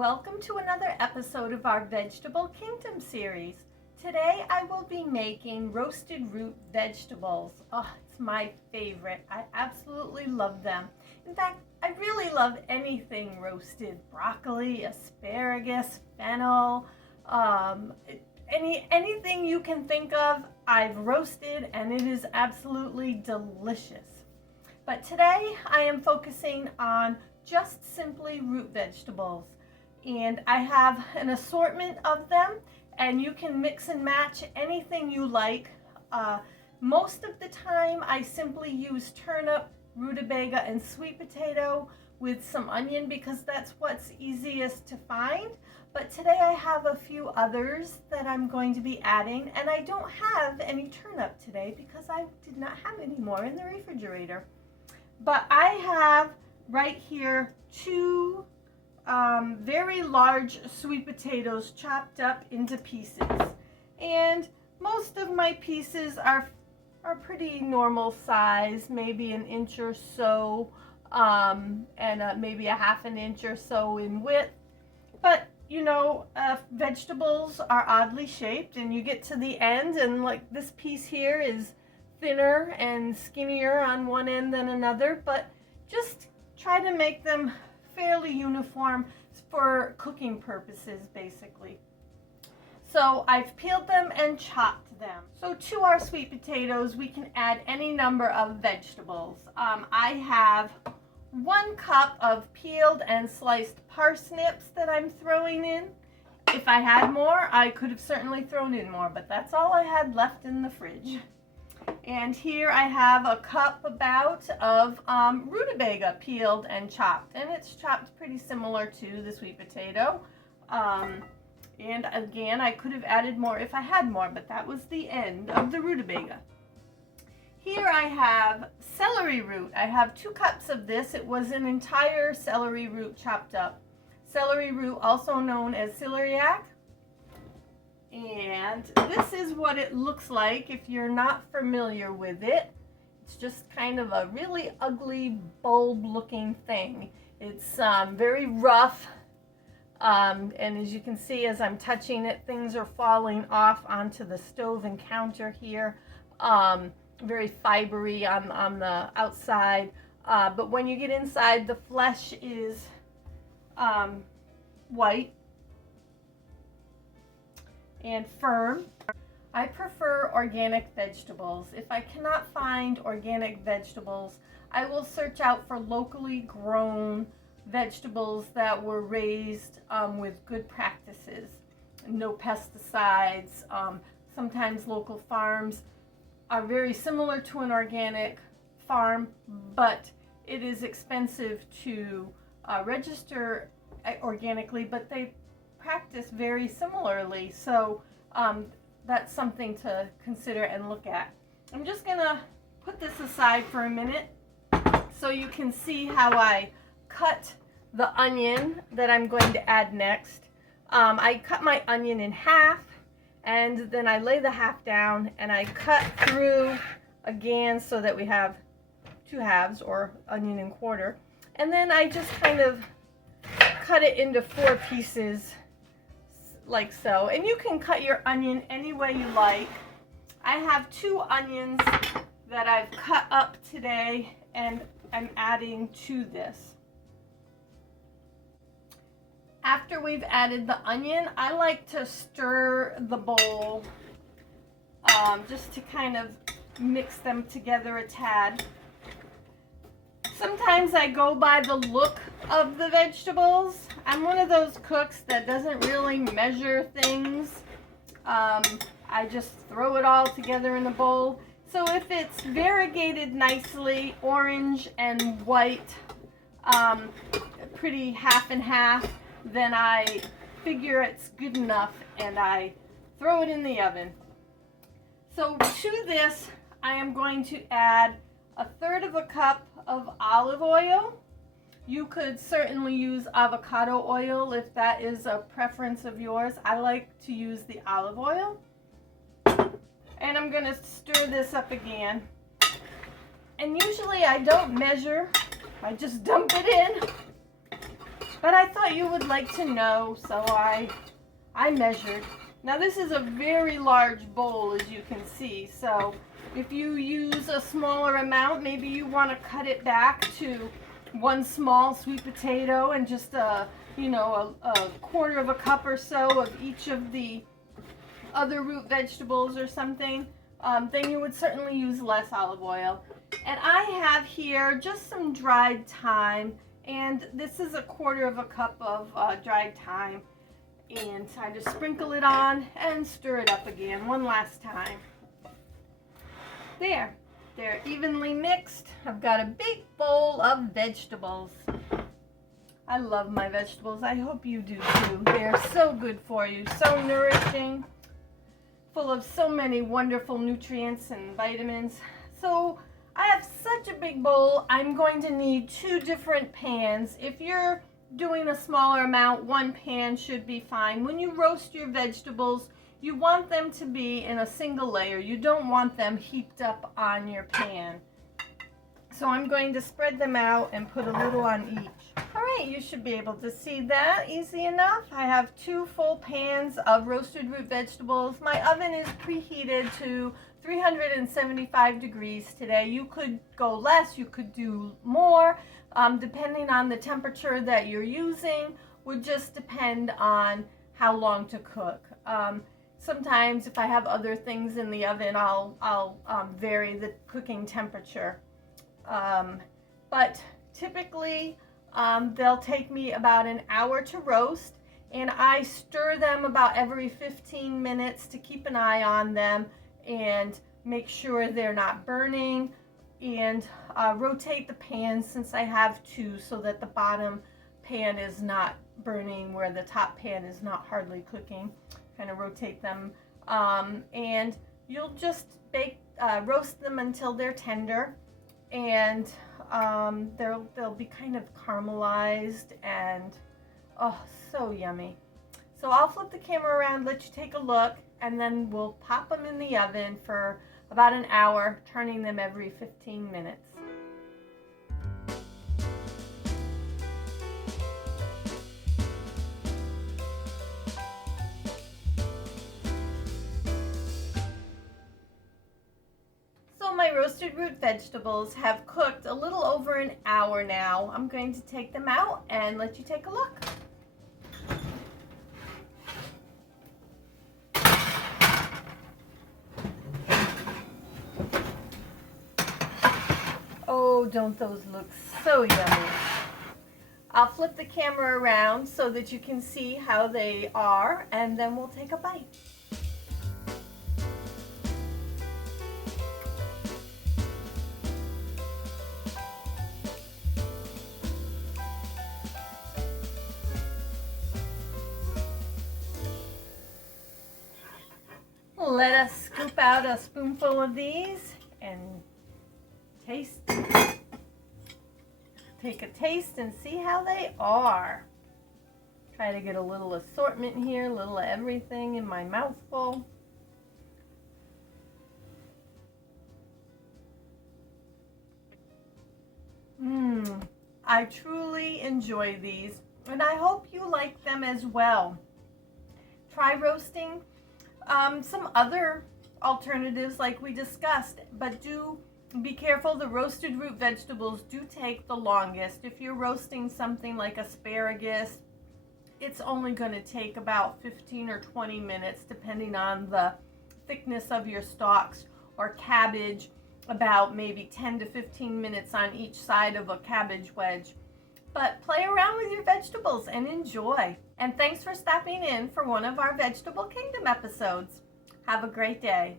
Welcome to another episode of our Vegetable Kingdom series. Today I will be making roasted root vegetables. Oh, it's my favorite. I absolutely love them. In fact, I really love anything roasted. Broccoli, asparagus, fennel, anything you can think of, I've roasted and it is absolutely delicious. But today I am focusing on just simply root vegetables. And I have an assortment of them, and you can mix and match anything you like. Most of the time I simply use turnip, rutabaga, and sweet potato with some onion because that's what's easiest to find. But today I have a few others that I'm going to be adding, and I don't have any turnip today because I did not have any more in the refrigerator. But I have right here two very large sweet potatoes chopped up into pieces, and most of my pieces are pretty normal size, maybe an inch or so, and maybe a half an inch or so in width. But you know, vegetables are oddly shaped, and you get to the end and like this piece here is thinner and skinnier on one end than another, but just try to make them fairly uniform for cooking purposes basically. So I've peeled them and chopped them. So to our sweet potatoes we can add any number of vegetables. I have 1 cup of peeled and sliced parsnips that I'm throwing in. If I had more, I could have certainly thrown in more, but that's all I had left in the fridge. And here I have a cup about of rutabaga peeled and chopped, and it's chopped pretty similar to the sweet potato. And again, I could have added more if I had more, but that was the end of the rutabaga. Here I have celery root. I have 2 cups of this. It was an entire celery root chopped up. Celery root, also known as celeriac. And this is what it looks like if you're not familiar with it. It's just kind of a really ugly bulb looking thing. It's very rough, and as you can see as I'm touching it, things are falling off onto the stove and counter here. Very fibery on the outside, but when you get inside, the flesh is white and firm. I prefer organic vegetables. If I cannot find organic vegetables, I will search out for locally grown vegetables that were raised with good practices, no pesticides. Sometimes local farms are very similar to an organic farm, but it is expensive to register organically, but they practice very similarly, so that's something to consider and look at. I'm just gonna put this aside for a minute so you can see how I cut the onion that I'm going to add next. I cut my onion in half, and then I lay the half down and I cut through again so that we have 2 halves, or onion and quarter, and then I just kind of cut it into 4 pieces like so. And you can cut your onion any way you like. I have 2 onions that I've cut up today and I'm adding to this. After we've added the onion, I like to stir the bowl just to kind of mix them together a tad. Sometimes I go by the look of the vegetables. I'm one of those cooks that doesn't really measure things. I just throw it all together in a bowl. So if it's variegated nicely, orange and white, pretty half and half, then I figure it's good enough and I throw it in the oven. So to this, I am going to add 1/3 cup of olive oil. You could certainly use avocado oil if that is a preference of yours. I like to use the olive oil. And I'm going to stir this up again. And usually I don't measure, I just dump it in. But I thought you would like to know, so I measured. Now this is a very large bowl, as you can see, so if you use a smaller amount, maybe you want to cut it back to one small sweet potato and just a quarter of a cup or so of each of the other root vegetables or something, then you would certainly use less olive oil. And I have here just some dried thyme, and this is a quarter of a cup of dried thyme. And I just sprinkle it on and stir it up again one last time. There, they're evenly mixed. I've got a big bowl of vegetables. I love my vegetables. I hope you do too. They're so good for you, so nourishing, full of so many wonderful nutrients and vitamins. So I have such a big bowl, I'm going to need 2 different pans. If you're doing a smaller amount, 1 pan should be fine. When you roast your vegetables, you want them to be in a single layer. You don't want them heaped up on your pan. So I'm going to spread them out and put a little on each. All right, you should be able to see that easy enough. I have 2 full pans of roasted root vegetables. My oven is preheated to 375 degrees today. You could go less, you could do more. Depending on the temperature that you're using, would just depend on how long to cook. Sometimes if I have other things in the oven, I'll vary the cooking temperature. But typically they'll take me about an hour to roast, and I stir them about every 15 minutes to keep an eye on them and make sure they're not burning, and rotate the pans since I have 2 so that the bottom pan is not burning where the top pan is not hardly cooking. Kind of rotate them, and you'll just roast them until they're tender, and they'll be kind of caramelized and oh, so yummy. So I'll flip the camera around, let you take a look, and then we'll pop them in the oven for about an hour, turning them every 15 minutes. So my roasted root vegetables have cooked a little over an hour now. I'm going to take them out and let you take a look. Oh, don't those look so yummy. I'll flip the camera around so that you can see how they are, and then we'll take a bite. Let us scoop out a spoonful of these and taste. Take a taste and see how they are. Try to get a little assortment here, a little of everything in my mouthful. I truly enjoy these, and I hope you like them as well. Try roasting some other alternatives like we discussed, but do be careful. The roasted root vegetables do take the longest. If you're roasting something like asparagus, it's only going to take about 15 or 20 minutes depending on the thickness of your stalks, or cabbage, about maybe 10 to 15 minutes on each side of a cabbage wedge. But play around with your vegetables and enjoy. And thanks for stopping in for one of our Vegetable Kingdom episodes. Have a great day.